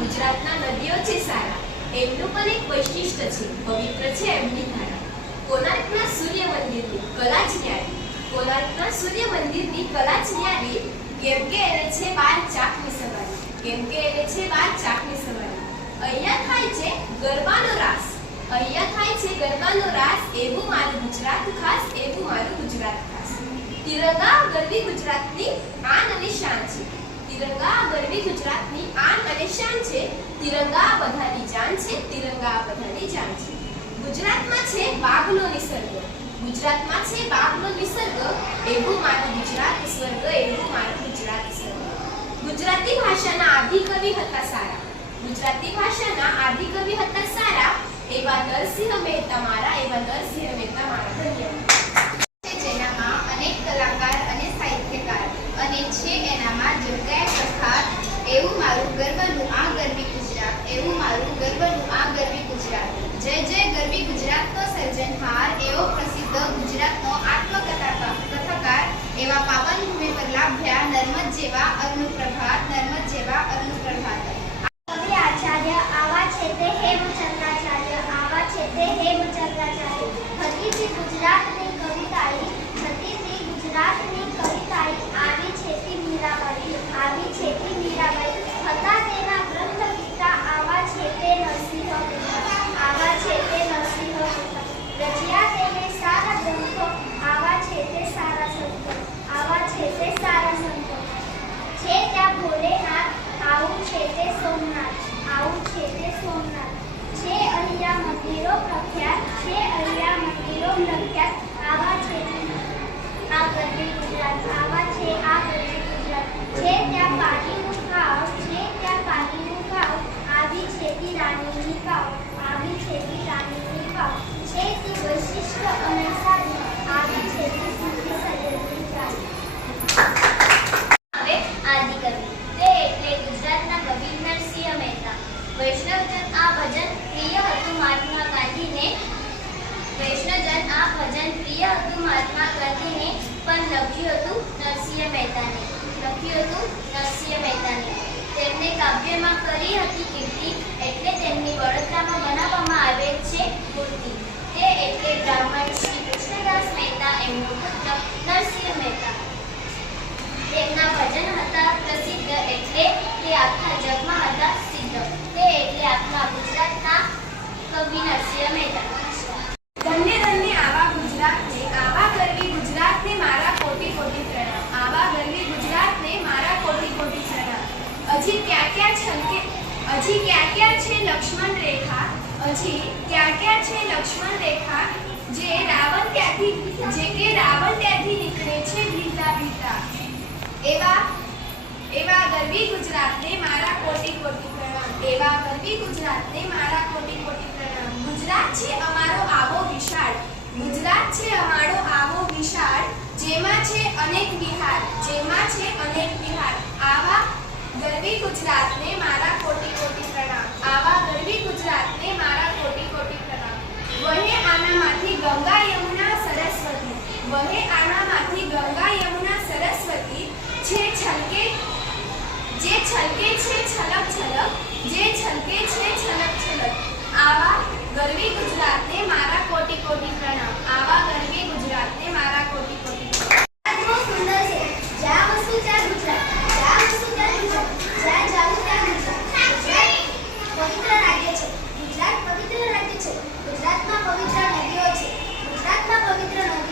ગુજરાતના નદીઓ છે સારા. એમનું પણ એક વૈશિષ્ટ્ય છે, પવિત્ર છે એમની ધારા. કોનાર્કના સૂર્ય મંદિરની કલા જ ન્યારી. કોનાર્કના સૂર્ય મંદિરની કલા જ ન્યારી, કેમ કે એને છે બાર ચાકની સવારી. કેમ કે એને છે બાર ચાકની સવારી. અહીંયા થાય છે ગરબાનો રાસ. અહીંયા થાય છે ગરબાનો રાસ, એવું મારું ગુજરાત ખાસ, એવું મારું ગુજરાત ખાસ. તિરંગા ગરબી ગુજરાતની આન અને શાન છે. તિરંગા ગરવી ગુજરાતની આન અને શાન છે. તિરંગા બધાની જાન છે, તિરંગા બધાની જાન છે. ગુજરાતમાં છે બાગનો નિસર્ગ. ગુજરાતમાં છે બાગનો નિસર્ગ. એવું મારું ગુજરાત સ્વર્ગ, એવું મારું ગુજરાત સ્વર્ગ. ગુજરાતી ભાષાના આદિ કવિ હતા સારા. ગુજરાતી ભાષાના આદિ કવિ હતા સારા. એવા નરસિંહ મહેતા મારા એવા નરસિંહ મહેતા મારા ધન્યવાદ છે જેનામાં અનેક કલાકાર અને સાહિત્યકાર અને છે એનામાં જગ્યાએ પ્રખાર એવું મારું ગર્વનું આ ગરવી ગુજરાત એવું મારું ગર્વનું આ ગરવી ગુજરાત જય જય ગરવી ગુજરાતનો સર્જનહાર એવો પ્રસિદ્ધ ગુજરાતનો કથાકાર એવા પાવન ભૂમિ પર લાભ્યા નર્મદ જેવા અરુણ પ્રભાત નર્મદ જેવા અરુણ પ્રભાત કવિ આચાર્ય આવા છે તે હેમચંદ્રાચાર્ય આવા છે તે હેમચંદ્રાચાર્ય હતીથી ગુજરાતની કવિતાઈ હતીથી ગુજરાતની કવિતાઈ આવી છે તે મીરાબાઈ આવી છે તે મીરાબાઈ હતા તેના ગ્રંથ પિતા આવા છે તે નરસિંહ મહેતા આવા છે તે નરસિંહ મહેતા રચ્યા તેને સારા ગ્રંથો આવા છે તે સારા સંતો આવા છે તે સારા સંતો છે ત્યાં ભોલેનાથ આવું છે તે સોમનાથ આવું છે તે સોમનાથ છે અહીંયા મંદિરો પ્રખ્યાત છે, અહીંયા મંદિરો પ્રખ્યાત આવા છે. આ બધી ગુજરાત આવા છે, આ ગરબી ગુજરાત છે ત્યાં પાણીનું ગાવ છે ત્યાં પાણીનું ગાવ આવી છે તે રાણીની ગાવ આવી છે તે રાણીની ગાવ છે તે વૈશિષ્ટ અને સાધુ આવી છે તે સુખી સજ્જનની ગાવ હવે આદિકવિ તે એટલે ગુજરાતના કવિ નરસિંહ મહેતા વૈષ્ણવજન આ ભજન પ્રિય હતું મહાત્મા ગાંધીને વૈષ્ણવજન આ ભજન પ્રિય હતું મહાત્મા ગાંધીને પણ લખ્યું હતું નરસિંહ મહેતાને. લખ્યું હતું નરસિંહ મહેતાને. તેમને કાવ્યમાં કરી હતી કીર્તિ એટલે તેમની વડોદરામાં બનાવવામાં આવેલ છે મૂર્તિ. તે એટલે બ્રાહ્મણ શ્રી કૃષ્ણદાસ મહેતા એમનું પુત્ર નરસિંહ મહેતા. તેમના ભજન હતા પ્રસિદ્ધ એટલે તે આખા જગમાં હતા સિદ્ધ. તે એટલે આપણા ગુજરાતના કવિ નરસિંહ મહેતા ધન્ય ધન્ય આવા ગુજરાતને આવા ગરવી ગુજરાતને મારા કોટી કોટી પ્રણામ આવા ગરવી ગુજરાતને મારા કોટી કોટી પ્રણામ હજી ક્યાં ક્યાં છલકે હજી ક્યાં ક્યાં છે લક્ષ્મણ રેખા હજી ક્યાં ક્યાં છે લક્ષ્મણ રેખા જે રાવણ ત્યાંથી જે કે રાવણ ત્યાંથી નીકળે છે ભીતા ભીતા એવા એવા ગરવી ગુજરાતને મારા કોટી કોટી પ્રણામ. એવા ગરવી ગુજરાતને મારા કોટી કોટી પ્રણામ. ગુજરાત છે અમારો આવો વિશાળ. ગુજરાત છે અમારો આવો વિશાળ. જેમાં છે અનેક વિહાર. જેમાં છે અનેક વિહાર. આવા ગરવી ગુજરાતને મારા કોટી કોટી પ્રણામ. આવા ગરવી ગુજરાતને મારા કોટી કોટી પ્રણામ. વહે આનામાંથી ગંગા યમુના સરસ્વતી. વહે આનામાંથી ગંગા યમુના છે છલકે, જે છલકે છે છલક છલક, જે છલકે છે છલક છલક. આવા ગરવી ગુજરાતને મારા કોટી કોટી પ્રણામ. આવા ગરવી ગુજરાતને મારા કોટી કોટી પ્રણામ. સુંદર છે. જ્યાં વસ્તુ ત્યાં ગુજરાત. જ્યાં વસ્તુ જ્યાં જાવ ત્યાં ગુજરાત પવિત્ર રાજ્ય છે. ગુજરાત પવિત્ર રાજ્ય છે. ગુજરાતમાં પવિત્ર નદીઓ છે. ગુજરાતમાં પવિત્ર નદીઓ